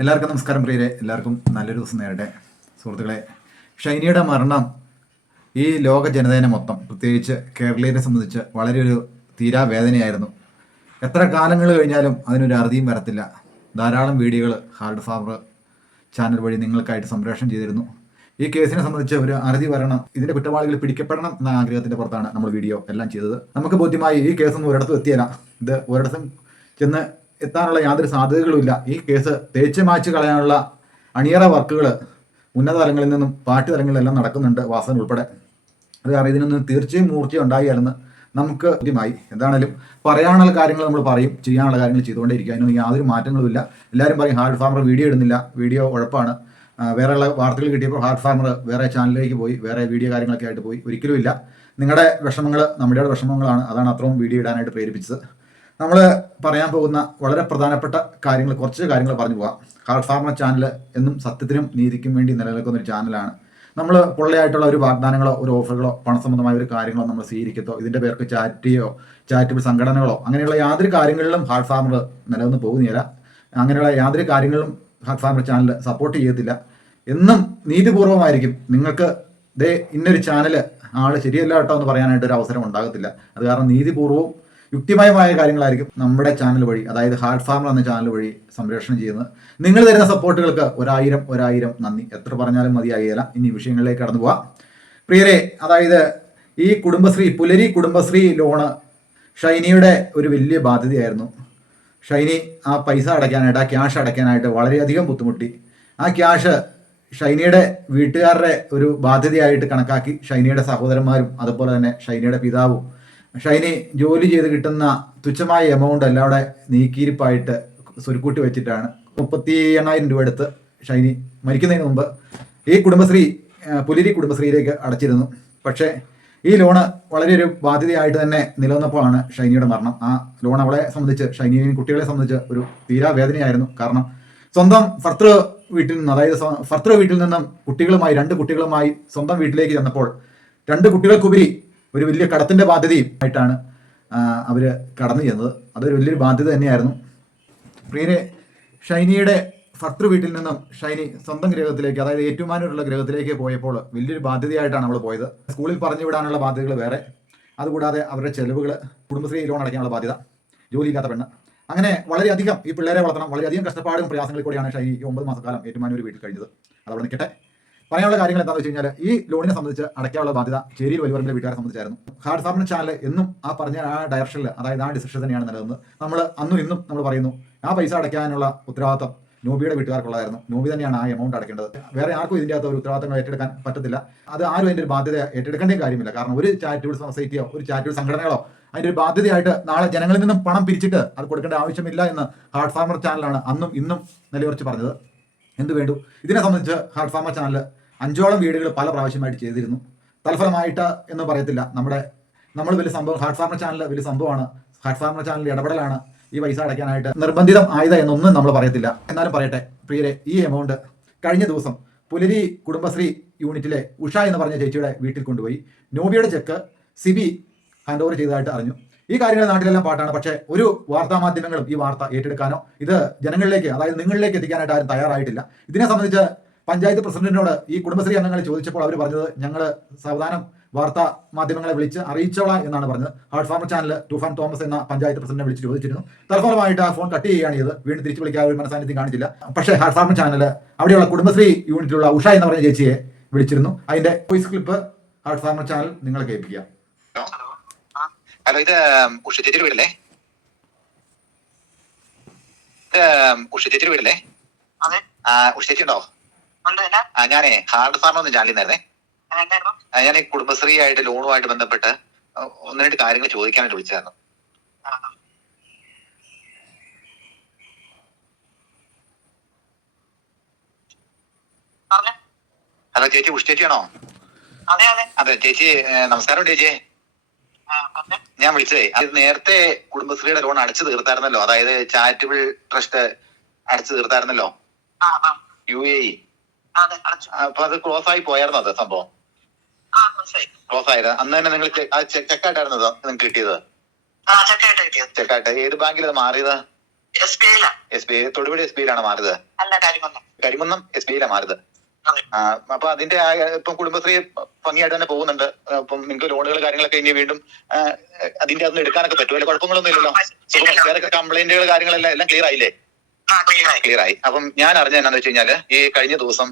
എല്ലാവർക്കും നമസ്കാരം പ്രിയരെ. എല്ലാവർക്കും നല്ലൊരു ദിവസം നേരട്ടെ. സുഹൃത്തുക്കളെ ഷൈനിയുടെ മരണം ഈ ലോക ജനതയെ മൊത്തം പ്രത്യേകിച്ച് കേരളീയരെ സംബന്ധിച്ച് വളരെ ഒരു തീരാവേദനയായിരുന്നു. എത്ര കാലങ്ങൾ കഴിഞ്ഞാലും അതിനൊരു അറുതിയും വരത്തില്ല. ധാരാളം വീഡിയോകൾ ഹാർഡ് ഫാമർ ചാനൽ വഴി നിങ്ങൾക്കായിട്ട് സംപ്രേഷണം ചെയ്തിരുന്നു. ഈ കേസിനെ സംബന്ധിച്ച് ഒരു അറുതി വരണം ഇതിന്റെ കുറ്റവാളികൾ പിടിക്കപ്പെടണം എന്ന ആഗ്രഹത്തിന്റെ പുറത്താണ് നമ്മൾ വീഡിയോ എല്ലാം ചെയ്തത്. നമുക്ക് ബോധ്യമായി ഈ കേസൊന്നും ഒരിടത്തും എത്തിയല്ല ഇത് ഒരിടത്തും ചെന്ന് എത്താനുള്ള യാതൊരു സാധ്യതകളുമില്ല ഈ കേസ് തേച്ച് മാച്ച് കളയാനുള്ള അണിയറ വർക്കുകൾ ഉന്നത തലങ്ങളിൽ നിന്നും പാർട്ടി തലങ്ങളിലെല്ലാം നടക്കുന്നുണ്ട് വാസൻ ഉൾപ്പെടെ. അത് കാരണം ഇതിനൊന്നും തീർച്ചയായും മൂർച്ച ഉണ്ടായില്ലെന്ന് നമുക്ക് ബോധ്യമായി എന്താണേലും പറയാനുള്ള കാര്യങ്ങൾ നമ്മൾ പറയും ചെയ്യാനുള്ള കാര്യങ്ങൾ ചെയ്തുകൊണ്ടേയിരിക്കും. അതിനൊന്നും യാതൊരു മാറ്റങ്ങളുമില്ല എല്ലാവരും പറയും ഹാർഡ് ഫാർമർ വീഡിയോ ഇടുന്നില്ല. വീഡിയോ ഉഴപ്പാണ്. വേറെയുള്ള വാർത്തകൾ കിട്ടിയപ്പോൾ ഹാർഡ് ഫാർമർ വേറെ ചാനലിലേക്ക് പോയി വേറെ വീഡിയോ കാര്യങ്ങളൊക്കെ ആയിട്ട് പോയി. ഒരിക്കലും ഇല്ല. നിങ്ങളുടെ വിഷമങ്ങൾ നമ്മുടെ വിഷമങ്ങളാണ്. അതാണ് അത്രയും വീഡിയോ ഇടാനായിട്ട് പ്രേരിപ്പിച്ചത്. നമ്മൾ പറയാൻ പോകുന്ന വളരെ പ്രധാനപ്പെട്ട കാര്യങ്ങൾ കുറച്ച് കാര്യങ്ങൾ പറഞ്ഞു പോകാം ഹാർഡ് ഫാർമ ചാനൽ എന്നും സത്യത്തിനും നീതിക്കും വേണ്ടി നിലനിൽക്കുന്ന ഒരു ചാനലാണ് നമ്മൾ പൊള്ളയായിട്ടുള്ള ഒരു വാഗ്ദാനങ്ങളോ ഒരു ഓഫറുകളോ പണസംബന്ധമായ ഒരു കാര്യങ്ങളോ നമ്മൾ സ്വീകരിക്കത്തോ ഇതിന്റെ പേർക്ക് ചാരിറ്റിയോ ചാരിറ്റബിൾ സംഘടനകളോ അങ്ങനെയുള്ള യാതൊരു കാര്യങ്ങളിലും ഹാർഡ് ഫാർമർ നിലനിന്ന് പോകുന്നില്ല. അങ്ങനെയുള്ള യാതൊരു കാര്യങ്ങളും ഹാർഡ് ഫാർമർ ചാനൽ സപ്പോർട്ട് ചെയ്യത്തില്ല. എന്നും നീതിപൂർവമായിരിക്കും. നിങ്ങൾക്ക് ദേ ഇന്നൊരു ചാനൽ ആൾ ശരിയല്ല കേട്ടോ എന്ന് പറയാനായിട്ട് ഒരു അവസരം ഉണ്ടാകത്തില്ല. അത് കാരണം നീതിപൂർവവും യുക്തിമയമായ കാര്യങ്ങളായിരിക്കും നമ്മുടെ ചാനൽ വഴി അതായത് ഹാർഡ് ഫാർമർ എന്ന ചാനൽ വഴി സംപ്രേഷണം ചെയ്യുന്നത്. നിങ്ങൾ തരുന്ന സപ്പോർട്ടുകൾക്ക് ഒരായിരം ഒരായിരം നന്ദി. എത്ര പറഞ്ഞാലും മതിയാകില്ല ഇനി വിഷയങ്ങളിലേക്ക് കടന്നു പോവാം. പ്രിയരെ അതായത് ഈ കുടുംബശ്രീ പുലരി കുടുംബശ്രീ ലോണ് ഷൈനിയുടെ ഒരു വലിയ ബാധ്യതയായിരുന്നു. ഷൈനി ആ പൈസ അടയ്ക്കാനായിട്ട് ആ ക്യാഷ് അടയ്ക്കാനായിട്ട് വളരെയധികം ബുദ്ധിമുട്ടി. ആ ക്യാഷ് ഷൈനിയുടെ വീട്ടുകാരുടെ ഒരു ബാധ്യതയായിട്ട് കണക്കാക്കി ഷൈനിയുടെ സഹോദരന്മാരും അതുപോലെ തന്നെ ഷൈനിയുടെ പിതാവും ഷൈനി ജോലി ചെയ്ത് കിട്ടുന്ന തുച്ഛമായ എമൗണ്ട് എല്ലാം അവിടെ നീക്കിയിരിപ്പായിട്ട് സ്വരുക്കൂട്ടി വെച്ചിട്ടാണ്. മുപ്പത്തി എണ്ണായിരം രൂപ എടുത്ത് ഷൈനി മരിക്കുന്നതിന് മുമ്പ് ഈ കുടുംബശ്രീ പുലിരി കുടുംബശ്രീയിലേക്ക് അടച്ചിരുന്നു. പക്ഷേ ഈ ലോണ് വളരെ ഒരു ബാധ്യതയായിട്ട് തന്നെ നിലനിന്നപ്പോഴാണ് ഷൈനിയുടെ മരണം. ആ ലോൺ അവളെ സംബന്ധിച്ച് ഷൈനിയെയും കുട്ടികളെ സംബന്ധിച്ച് ഒരു തീരാവേദനയായിരുന്നു കാരണം സ്വന്തം ഭർത്തൃ വീട്ടിൽ നിന്ന് അതായത് ഭർത്തൃ വീട്ടിൽ നിന്നും കുട്ടികളുമായി രണ്ട് കുട്ടികളുമായി സ്വന്തം വീട്ടിലേക്ക് ചെന്നപ്പോൾ രണ്ട് കുട്ടികൾക്കുപരി ഒരു വലിയ കടത്തിന്റെ ബാധ്യതയും ആയിട്ടാണ് അവർ കടന്നു ചെന്നത്. അതൊരു വലിയൊരു ബാധ്യത തന്നെയായിരുന്നു. പ്രിയരെ ഷൈനിയുടെ ഭർത്തൃ വീട്ടിൽ നിന്നും ഷൈനി സ്വന്തം ഗ്രഹത്തിലേക്ക് അതായത് ഏറ്റുമാനൂരുള്ള ഗ്രഹത്തിലേക്ക് പോയപ്പോൾ വലിയൊരു ബാധ്യതയായിട്ടാണ് അവൾ പോയത്. സ്കൂളിൽ പറഞ്ഞു വിടാനുള്ള ബാധ്യതകൾ വേറെ. അതുകൂടാതെ അവരുടെ ചെലവുകൾ കുടുംബശ്രീ ലോൺ അടയ്ക്കാനുള്ള ബാധ്യത ജോലിയില്ലാത്ത പെണ്ണ്. അങ്ങനെ വളരെയധികം ഈ പിള്ളേരെ വളർത്തണം വളരെയധികം കഷ്ടപ്പാടും പ്രയാസങ്ങളിൽ കൂടിയാണ് ഷൈനി ഈ ഒമ്പത് മാസക്കാലം ഏറ്റുമാനൂർ വീട്ടിൽ കഴിഞ്ഞത്. അതവിടെ നിൽക്കട്ടെ. പറയാനുള്ള കാര്യങ്ങൾ എന്താണെന്ന് വെച്ച് കഴിഞ്ഞാൽ ഈ ലോണിനെ സംബന്ധിച്ച് അടയ്ക്കാനുള്ള ബാധ്യത ചേരിയിൽ വലിയവരുടെ വീട്ടുകാരെ സംബന്ധിച്ചായിരുന്നു ഹാർഡ് ഫാർമർ ചാനൽ എന്നും ആ പറഞ്ഞ ആ ഡയറക്ഷനിൽ അതായത് ആ ഡിസിഷൻ തന്നെയാണ് നിലനിന്നത് നമ്മൾ അന്നും ഇന്നും നമ്മൾ പറയുന്നു. ആ പൈസ അടയ്ക്കാനുള്ള ഉത്തരവാദിത്തം നോബിയുടെ വീട്ടുകാർക്കുള്ളതായിരുന്നു. നോബി തന്നെയാണ് ആ എമൗണ്ട് അടയ്ക്കേണ്ടത്. വേറെ ആർക്കും ഇതിന്റെ അകത്ത് ഒരു ഉത്തരവാദിത്തങ്ങൾ ഏറ്റെടുക്കാൻ പറ്റത്തില്ല. അത് ആരും അതിന്റെ ഒരു ബാധ്യത ഏറ്റെടുക്കേണ്ട കാര്യമില്ല. കാരണം ഒരു ചാരിറ്റബിൾ സൊസൈറ്റിയോ ഒരു ചാരിറ്റബിൾ സംഘടനകളോ അതിന്റെ ഒരു ബാധ്യതയായിട്ട് നാളെ ജനങ്ങളിൽ നിന്നും പണം പിരിച്ചിട്ട് അത് കൊടുക്കേണ്ട ആവശ്യമില്ല എന്ന് ഹാർട്ട് ഫാർമർ ചാനലാണ് അന്നും ഇന്നും നിലയുറച്ച് പറഞ്ഞത്. എന്ത് വേണ്ടു? ഇതിനെ സംബന്ധിച്ച് ഹാർട്ട് ഫാമ ചാനൽ അഞ്ചോളം വീടുകൾ പല പ്രാവശ്യമായിട്ട് ചെയ്തിരുന്നു. തൽഫലമായിട്ട് എന്ന് പറയത്തില്ല. നമ്മുടെ നമ്മൾ വലിയ സംഭവം ഹാർട്ട് ഫാമ ചാനൽ വലിയ സംഭവമാണ്. ഹാർട്ട് ഫാമ ചാനൽ ഇടപെടലാണ് ഈ പൈസ അടയ്ക്കാനായിട്ട് നിർബന്ധിതം ആയത് എന്നൊന്നും നമ്മൾ പറയത്തില്ല. എന്നാലും പറയട്ടെ പ്രിയരെ ഈ എമൗണ്ട് കഴിഞ്ഞ ദിവസം പുലരി കുടുംബശ്രീ യൂണിറ്റിലെ ഉഷ എന്ന് പറഞ്ഞ ചേച്ചിയുടെ വീട്ടിൽ കൊണ്ടുപോയി. നോബിയുടെ ചെക്ക് സിബി ഹാൻഡ് ഓവർ ചെയ്തതായിട്ട് അറിഞ്ഞു. ഈ കാര്യങ്ങൾ നാട്ടിലെല്ലാം പാട്ടാണ്. പക്ഷേ ഒരു വാർത്താ മാധ്യമങ്ങളും ഈ വാർത്ത ഏറ്റെടുക്കാനോ ഇത് ജനങ്ങളിലേക്ക് അതായത് നിങ്ങളിലേക്ക് എത്തിക്കാനായിട്ട് ആരും തയ്യാറായിട്ടില്ല. ഇതിനെ സംബന്ധിച്ച് പഞ്ചായത്ത് പ്രസിഡന്റിനോട് ഈ കുടുംബശ്രീ അംഗങ്ങൾ ചോദിച്ചപ്പോൾ അവർ പറഞ്ഞത് ഞങ്ങൾ സാവധാനം വാർത്താ മാധ്യമങ്ങളെ വിളിച്ച് അറിയിച്ചോളാം എന്നാണ് പറഞ്ഞത്. Heart farmer channel Toofan Thomas എന്ന പഞ്ചായത്ത് പ്രസിഡന്റിനെ വിളിച്ച് ചോദിച്ചിരുന്നു. തൽഫലമായിട്ട് ആ ഫോൺ കട്ട് ചെയ്യുകയാണ് ചെയ്ത് വീണ്ടും തിരിച്ചു വിളിക്കാൻ ഒരു മനസാന്നിധ്യം കാണിച്ചില്ല. പക്ഷേ ഹാർട്ട് ഫാർമർ ചാനൽ അവിടെയുള്ള കുടുംബശ്രീ യൂണിറ്റിലുള്ള ഉഷ എന്ന് പറഞ്ഞ ചേച്ചിയെ വിളിച്ചിരുന്നു. അതിന്റെ voice clip heart farmer channel നിങ്ങളെ കേൾപ്പിക്കുക ഹലോ ഇത് ഉഷ ചേച്ചിയുടെ വീടല്ലേ? ഇത് ഉഷ ചേച്ചിയുടെ വീടല്ലേ? അതെ. ആ ഉഷ ചേച്ചി ഉണ്ടോ? ആ ഞാനേ ഹാർഡ് ഫാർമർ ഒന്ന് ചാനലിൽ നിന്നായിരുന്നേ ഞാൻ ഈ കുടുംബശ്രീ ആയിട്ട് ലോണുമായിട്ട് ബന്ധപ്പെട്ട് ഒന്ന് രണ്ട് കാര്യങ്ങൾ ചോദിക്കാനായിട്ട് വിളിച്ചായിരുന്നു ഹലോ ചേച്ചി ഉഷ ചേച്ചിയാണോ? അതെ ചേച്ചി നമസ്കാരം ചേച്ചി. ഞാൻ വിളിച്ചേ അത് നേരത്തെ കുടുംബശ്രീയുടെ ലോൺ അടച്ചു തീർത്തായിരുന്നല്ലോ. അതായത് ചാരിറ്റബിൾ ട്രസ്റ്റ് അടച്ചു തീർത്തായിരുന്നല്ലോ. യു എ അതെ അടച്ചു. അപ്പൊ അത് ക്ലോസ് ആയി പോയായിരുന്നോ അത് സംഭവം? ക്ലോസ് ആയിരുന്നു അന്ന് തന്നെ നിങ്ങൾ ചെക്കായിട്ടായിരുന്നു നിങ്ങൾക്ക് കിട്ടിയത്? ചെക്കായിട്ട് ഏത് ബാങ്കിൽ അത് മാറിയത്? S B I Thodupuzha S B ഐയിലാണ് മാറിയത്? കരിമുന്നം എസ് ബി മാറുത് അതെ. അപ്പൊ അതിന്റെ ഇപ്പം കുടുംബശ്രീ ഭംഗിയായിട്ട് തന്നെ പോകുന്നുണ്ട്. അപ്പം നിങ്ങൾക്ക് ലോണുകൾ കാര്യങ്ങളൊക്കെ ഇനി വീണ്ടും അതിന്റെ അതൊന്നും എടുക്കാനൊക്കെ പറ്റും. വലിയ കുഴപ്പങ്ങളൊന്നും ഇല്ലല്ലോ. വേറെ കംപ്ലൈന്റുകൾ കാര്യങ്ങളെല്ലാം എല്ലാം ക്ലിയർ ആയില്ലേ? ക്ലിയർ ആയി. അപ്പം ഞാൻ അറിഞ്ഞ എന്നാന്ന് വെച്ച് കഴിഞ്ഞാൽ ഈ കഴിഞ്ഞ ദിവസം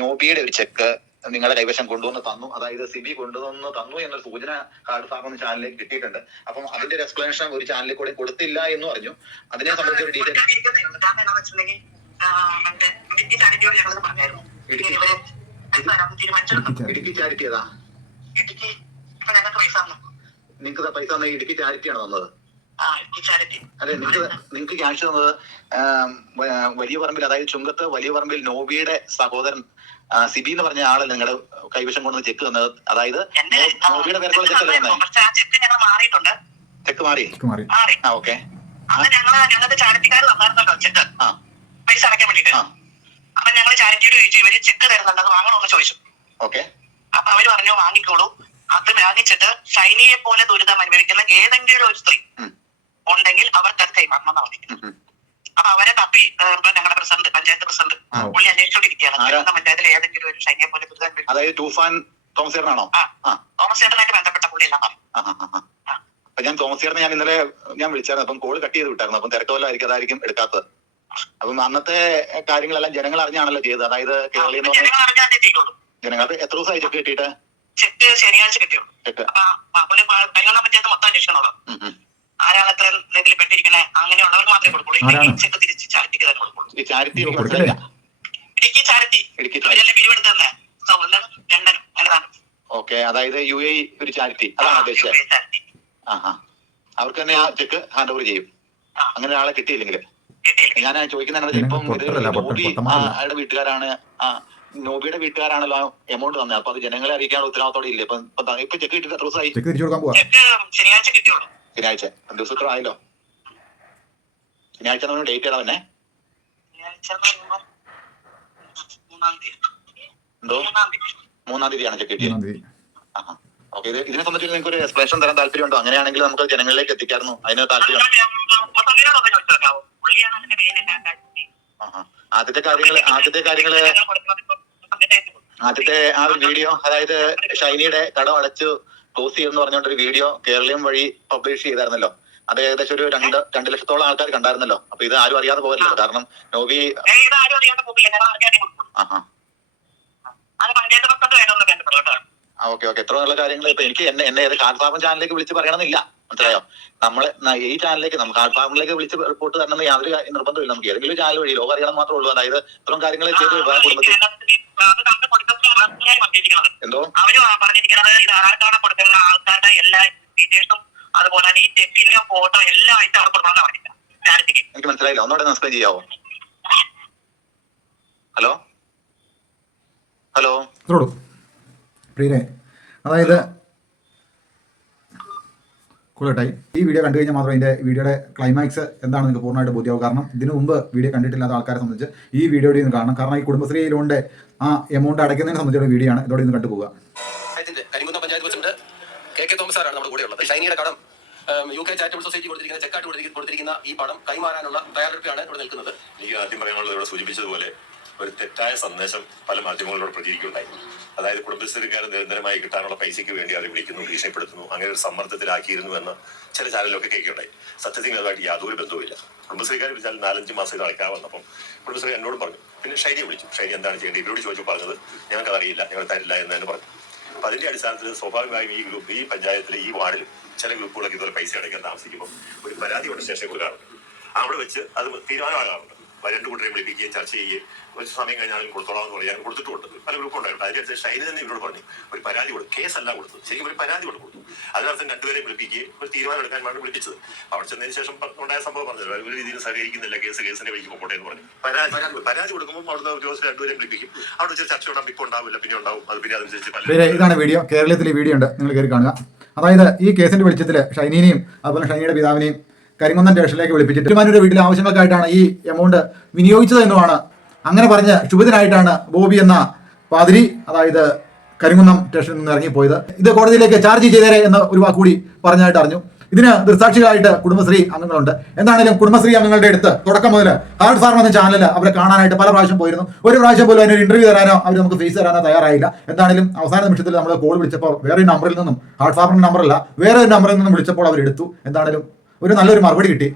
നോബിയുടെ ഒരു ചെക്ക് നിങ്ങളുടെ കൈവശം കൊണ്ടുവന്ന് തന്നു. അതായത് സിബി കൊണ്ടുവന്ന് തന്നു എന്നൊരു സൂചന കാർഡ് സാറിന് ചാനലിലേക്ക് കിട്ടിയിട്ടുണ്ട്. അപ്പം അതിന്റെ ഒരു എക്സ്പ്ലനേഷൻ ഒരു ചാനലിൽ കൂടെ കൊടുത്തില്ല എന്ന് പറഞ്ഞു അതിനെ സംബന്ധിച്ച് ഡീറ്റെയിൽ ഇടുക്കി. പൈസ ചാരിറ്റി ഏതാ. നിങ്ങൾക്ക് തന്ന ഇടുക്കി ചാരിറ്റിയാണ് തന്നത്. അതെ നിങ്ങൾക്ക് നിങ്ങൾക്ക് ക്യാഷ് തന്നത് വലിയ പറമ്പിൽ അതായത് ചുങ്കത്ത് വലിയ പറമ്പിൽ നോബിയുടെ സഹോദരൻ സിബി എന്ന് പറഞ്ഞ ആൾ നിങ്ങളുടെ കൈവശം കൊണ്ടുവന്ന് ചെക്ക് തന്നത്? അതായത് നോബിയുടെ പേർക്കുള്ള ചെക്ക് ചെക്കല്ലേ തന്നെ പക്ഷെ ആ ചെക്ക് ഞങ്ങൾ മാറിയിട്ടുണ്ട്. ചെക്ക് മാറി? ആ ഓക്കെ. ഞങ്ങൾ ചാരിറ്റിക്കാർ തന്നായിരുന്നല്ലോ ചെക്ക്. പൈസ അടയ്ക്കാൻ വേണ്ടിട്ട് അപ്പൊ ഞങ്ങൾ ചാരിറ്റിയോട് ചോദിച്ചു ഇവർ ചെക്ക് തരുന്നുണ്ട്. അത് വാങ്ങണമെന്ന് ചോദിച്ചു. ഓക്കെ. അപ്പൊ അവർ പറഞ്ഞു വാങ്ങിക്കോളൂ. അത് വാങ്ങിച്ചിട്ട് ഷൈനിയെ പോലെ ദുരിതം അനുഭവിക്കുന്ന ഏതെങ്കിലും ഒരു സ്ത്രീ ഉണ്ടെങ്കിൽ അവർക്ക് അത് കൈമാറണം എന്നാ പറഞ്ഞിരിക്കുന്നത്. അപ്പൊ അവരെ തപ്പി ഞങ്ങളുടെ പ്രസിഡന്റ് പഞ്ചായത്ത് പ്രസിഡന്റ്. പുള്ളി അന്വേഷിച്ചോണ്ടിരിക്കുകയാണ്? പഞ്ചായത്തിലെ ഏതെങ്കിലും ഒരു ഷൈനിയെ പോലെ ദുരിതം അതായത് തൂഫാൻ തോമസ് ചേട്ടനാണോ? തോമസ് ചേട്ടനായിട്ട് ബന്ധപ്പെട്ട പുള്ളി എല്ലാം പറഞ്ഞു ഞാൻ തോമസ് ചേട്ടനെ ഞാൻ ഇന്നലെ ഞാൻ വിളിച്ചായിരുന്നു. അപ്പം കോൾ കട്ട് ചെയ്ത് വിട്ടായിരുന്നു. അപ്പം തിരക്കോലായിരിക്കും അതായിരിക്കും എടുക്കാത്തത്. അപ്പം അന്നത്തെ കാര്യങ്ങളെല്ലാം ജനങ്ങൾ അറിഞ്ഞാണല്ലോ ചെയ്തത്. അതായത് കേരളീയ ജനങ്ങൾ അത് എത്ര ദിവസമായി ചെക്ക് കിട്ടിയിട്ട്? ചെക്ക് ശനിയാഴ്ച കിട്ടിയുള്ളൂ. ചെക്ക് അപ്പൊ ആ പുള്ളി പരിഗണന പഞ്ചായത്ത് മൊത്തം അന്വേഷിക്കണുള്ളൂ. ഉം, ഉം. ആരാണ് എത്ര ഇതിൽ പെട്ടിരിക്കണേ അങ്ങനെയുള്ളവർക്ക് മാത്രമേ കൊടുക്കുള്ളൂ. ചെക്ക് തിരിച്ച് ചാരിറ്റിക്ക് തന്നെ കൊടുക്കുള്ളൂ. ഈ ചാരിറ്റി ഇടുക്കി ചാരിറ്റി. ഇടുക്കി ഇവരെല്ലാം പിരിവെടുത്ത് തന്നെ. സൗഹൃദം ലണ്ടനും എന്നതാണ് ഓക്കെ അതായത് യു എ ഒരു ചാരിറ്റി. അതാണ് ഉദ്ദേശിച്ചത്. ആഹാ ആ ആ അവർക്ക് തന്നെ ആ ചെക്ക് ഹാൻഡ് ഓവർ ചെയ്യും. അങ്ങനെ ഒരാളെ കിട്ടിയില്ലെങ്കിൽ കിട്ടിയില്ല ഞാൻ ചോദിക്കുന്നതാണ് ഇപ്പം അയാളുടെ വീട്ടുകാരാണ്? ആ നോബിയുടെ വീട്ടുകാരാണല്ലോ എമൗണ്ട് തന്നത്. അപ്പൊ അത് ജനങ്ങളെ അറിയിക്കാനുള്ള ഉത്തരവാദിത്തോടെ ഇല്ല? ഇപ്പൊ ഇപ്പൊ ചെക്ക് കിട്ടിയിട്ട് എത്ര ദിവസമായി? ശനിയാഴ്ച കിട്ടിയുള്ളൂ. ശനിയാഴ്ച. രണ്ട് ആയല്ലോ. ശനിയാഴ്ച ഡേറ്റ് ഏതാ തന്നെ ശനിയാഴ്ച മൂന്നാം തീയതി. എന്തോ? മൂന്നാം തീയതിയാണ് ചെക്ക് കിട്ടിയത്. ഓക്കെ ഇതിനെ സംബന്ധിച്ച് നിങ്ങൾക്ക് ഒരു എക്സ്പ്ലനേഷൻ തരാൻ താല്പര്യമുണ്ടോ? അങ്ങനെയാണെങ്കിൽ നമുക്ക് ജനങ്ങളിലേക്ക് എത്തിക്കായിരുന്നു. അതിന് താല്പര്യം. ആദ്യത്തെ കാര്യങ്ങൾ ആദ്യത്തെ കാര്യങ്ങൾ ആദ്യത്തെ ആ ഒരു വീഡിയോ അതായത് ഷൈനിയുടെ കടം അടച്ചു ക്ലോസ് ചെയ്യുമെന്ന് പറഞ്ഞുകൊണ്ട് ഒരു വീഡിയോ കേരളീയം വഴി പബ്ലിഷ് ചെയ്തായിരുന്നല്ലോ. അത് ഏകദേശം ഒരു രണ്ട് രണ്ട് ലക്ഷത്തോളം ആൾക്കാർ കണ്ടായിരുന്നല്ലോ. അപ്പൊ ഇത് ആരും അറിയാതെ പോകരുല്ലോ കാരണം നോബി പോകില്ല. Okay okay. എത്ര നല്ല കാര്യങ്ങൾ ഇപ്പൊ എനിക്ക് എന്നെ എന്നെ ഏത് കാർത്താപം ചാനലിലേക്ക് വിളിച്ച് പറയണമെന്നില്ല. മനസ്സിലായോ നമ്മൾ ഈ ചാനലിലേക്ക് നമുക്ക് കാർഡ് ഫാമിലേക്ക് വിളിച്ച് റിപ്പോർട്ട് തരണമെന്ന് യാതൊരു നിർബന്ധമില്ല നമുക്ക് ഏതെങ്കിലും ചാനൽ വഴി ലോകം അറിയണം മാത്രമേ ഉള്ളൂ അതായത് ഇത്രയും കാര്യങ്ങൾ ചെയ്ത് കുടുംബത്തിൽ എന്തോ അവർ പറഞ്ഞിരിക്കുന്നത് ഇത് ആധാർ കാർഡ് കൊടുക്കുന്ന ആൾക്കാരുടെ എല്ലാ ഡീറ്റെയിൽസും അതുപോലെ തന്നെ ഈ ചെക്കിന്റെ ഫോട്ടോ എല്ലാം ആയിട്ട് അവിടെ കൊടുക്കണമെന്ന് പറഞ്ഞില്ല എനിക്ക് മനസ്സിലായില്ല ഒന്നുകൂടെ എക്സ്പ്ലെയിൻ ചെയ്യാവോ ഹലോ ഹലോ പ്രിയരെ അതായത് കൂളട്ടായി ഈ വീഡിയോ കണ്ടു കഴിഞ്ഞാൽ മാത്രം ഇതിന്റെ വീഡിയോയുടെ ക്ലൈമാക്സ് എന്താണ് നിങ്ങൾക്ക് പൂർണമായിട്ട് ബോധ്യമാവും. കാരണം ഇതിനു മുമ്പ് വീഡിയോ കണ്ടിട്ടില്ലാത്ത ആൾക്കാരെ സംബന്ധിച്ച് ഈ വീഡിയോയുടെ ഒന്ന് കാണണം. കാരണം ഈ കുടുംബശ്രീ ലോണിന്റെ ആ എമൗണ്ട് അടയ്ക്കുന്നതിനെ സംബന്ധിച്ചുള്ള വീഡിയോ ആണ്. ഇതോടെ ഇന്ന് കണ്ടുപോകുക panchayat president K K Thomas സാറാണ് നമ്മുടെ കൂടെ ഉള്ളത്. ഷൈനിയുടെ കടം യു കെ ചാരിറ്റബിൾ സൊസൈറ്റി കൊടുത്തിരിക്കുന്ന ചെക്കായിട്ട് കൊടുത്തിരിക്കുന്ന- കൊടുത്തിരിക്കുന്ന ഈ പണം കൈമാറാനുള്ള തയ്യാറെടുപ്പാണ് ഇവിടെ നിൽക്കുന്നത്. എനിക്ക് ആദ്യം പറയാനുള്ളത് ഇവിടെ സൂചിപ്പിച്ചതുപോലെ ഒരു തെറ്റായ സന്ദേശം പല മാധ്യമങ്ങളിലൂടെ പ്രചരിക്കുകയുണ്ടായി. അതായത് കുടുംബശ്രീക്കാർ നിരന്തരമായി കിട്ടാനുള്ള പൈസയ്ക്ക് വേണ്ടി അവരെ വിളിക്കുന്നു ഭീഷണിപ്പെടുത്തുന്നു അങ്ങനെ ഒരു സമ്മർദ്ദത്തിലാക്കിയിരുന്നു എന്ന് ചില ചാനലിലൊക്കെ കേൾക്കുകയുണ്ടായി സത്യത്തിൽ അതുമായിട്ട് യാതൊരു ബന്ധവുമില്ല. കുടുംബശ്രീക്കാർ വിളിച്ചാൽ നാലഞ്ച് മാസം ഇത് വന്നപ്പം കുടുംബശ്രീ എന്നോട് പറഞ്ഞു പിന്നെ ഷൈനിയെ വിളിച്ചു. ഷൈനി എന്താണ് ചെയ്യേണ്ടത്? ഇവരോട് ചോദിച്ചു പറഞ്ഞത് ഞങ്ങൾക്ക് അറിയില്ല ഞങ്ങൾ തരില്ല എന്ന് തന്നെ പറഞ്ഞു. അപ്പൊ അതിന്റെ അടിസ്ഥാനത്തിൽ സ്വാഭാവികമായും ഈ ഗ്രൂപ്പ് ഈ പഞ്ചായത്തിലെ ഈ വാർഡിൽ ചില ഗ്രൂപ്പുകളൊക്കെ ഇതുപോലെ പൈസ അടയ്ക്കാൻ താമസിക്കുമ്പോൾ ഒരു പരാതി കൊണ്ട് ശേഷം കൊടുക്കാറുണ്ട് അവിടെ വെച്ച് അത് തീരുമാനമാകാറുണ്ട്. അപ്പൊ കൂട്ടരെ വിളിപ്പിക്കുകയും ചർച്ച ചെയ്യുകയും കുറച്ച് സമയം കഴിഞ്ഞാലും കൊടുത്തോളാം എന്ന് പറയാൻ കൊടുത്തിട്ടുണ്ട്. പല ഗ്രൂപ്പ് ഉണ്ടായിരുന്നു അതിനനുസരിച്ച് ശൈലി തന്നെ ഇവരോട് പറഞ്ഞു ഒരു പരാതി കൊടുത്തു. അല്ല കൊടുത്തു. ശരിക്കും ഒരു പരാതി കൊടുത്തു. അതിനർത്ഥം രണ്ടുപേരെയും വിളിപ്പിക്കുകയും ഒരു തീരുമാനം എടുക്കാൻ വേണ്ടി വിളിപ്പിച്ചത്. അവിടെ ചെന്നതിന് ശേഷം ഉണ്ടായ സംഭവം പറഞ്ഞല്ലോ. ഒരു രീതിയിൽ സഹകരിക്കുന്നില്ല കേസ് കേസിനെ വഴിക്ക് പോട്ടെ എന്ന് പറഞ്ഞു. പരാതി പരാതി കൊടുക്കുമ്പോൾ അവിടുന്ന് ഉദ്യോഗസ്ഥർ രണ്ടുപേരെയും വിളിപ്പിക്കും. അവിടെ വെച്ച് ചർച്ച ഉണ്ടാകും. ഇപ്പൊ ഉണ്ടാവില്ല പിന്നെ ഉണ്ടാവും. അത് പിന്നെ അതനുസരിച്ച് ഇതാണ് വീഡിയോ. കേരളത്തിലെ വീഡിയോ ഉണ്ട്. നിങ്ങൾ കയറി കാണുക. അതായത് ഈ കേസിന്റെ വെളിച്ചത്തിൽ ഷൈനീനെയും അതുപോലെ ഷൈനിയുടെ പിതാവിനെയും കരിങ്കുന്നം സ്റ്റേഷനിലേക്ക് വിളിപ്പിച്ചിട്ട് തിരുമാനൂരുടെ വീട്ടിലെ ആവശ്യങ്ങൾക്കായിട്ടാണ് ഈ എമൗണ്ട് വിനിയോഗിച്ചത് എന്നുമാണ് അങ്ങനെ പറഞ്ഞ് ക്ഷുഭിതനായിട്ടാണ് ബോബി എന്ന പാതിരി അതായത് കരിങ്കുന്നം സ്റ്റേഷനിൽ നിന്ന് ഇറങ്ങിപ്പോയത്. ഇത് കോടതിയിലേക്ക് ചാർജ് ചെയ്തേരെ എന്ന് ഒരു വാക്ക് കൂടി പറഞ്ഞായിട്ട് അറിഞ്ഞു. ഇതിന് ദൃസാക്ഷികളായിട്ട് കുടുംബശ്രീ അംഗങ്ങളുണ്ട്. എന്താണെങ്കിലും കുടുംബശ്രീ അംഗങ്ങളുടെ അടുത്ത് തുടക്കം മുതൽ ഹാർഡ് ഫാർം എന്ന ചാനലിൽ അവരെ കാണാനായിട്ട് പല പ്രാവശ്യം പോയിരുന്നു. ഒരു പ്രാവശ്യം പോലും അതിനൊരു ഇന്റർവ്യൂ തരാനോ അവർ നമുക്ക് ഫേസ് തരാനോ തയ്യാറായില്ല. എന്താണെങ്കിലും അവസാന നിമിഷത്തിൽ നമ്മൾ കോൾ വിളിച്ചപ്പോൾ വേറെ നമ്പറിൽ നിന്നും ഹാർഡ് ഫാർമിന്റെ നമ്പറല്ല വേറെ ഒരു നമ്പറിൽ നിന്നും വിളിച്ചപ്പോൾ അവർ എടുത്തു എന്താണെങ്കിലും ഒരു നല്ലൊരു മറുപടി കിട്ടി.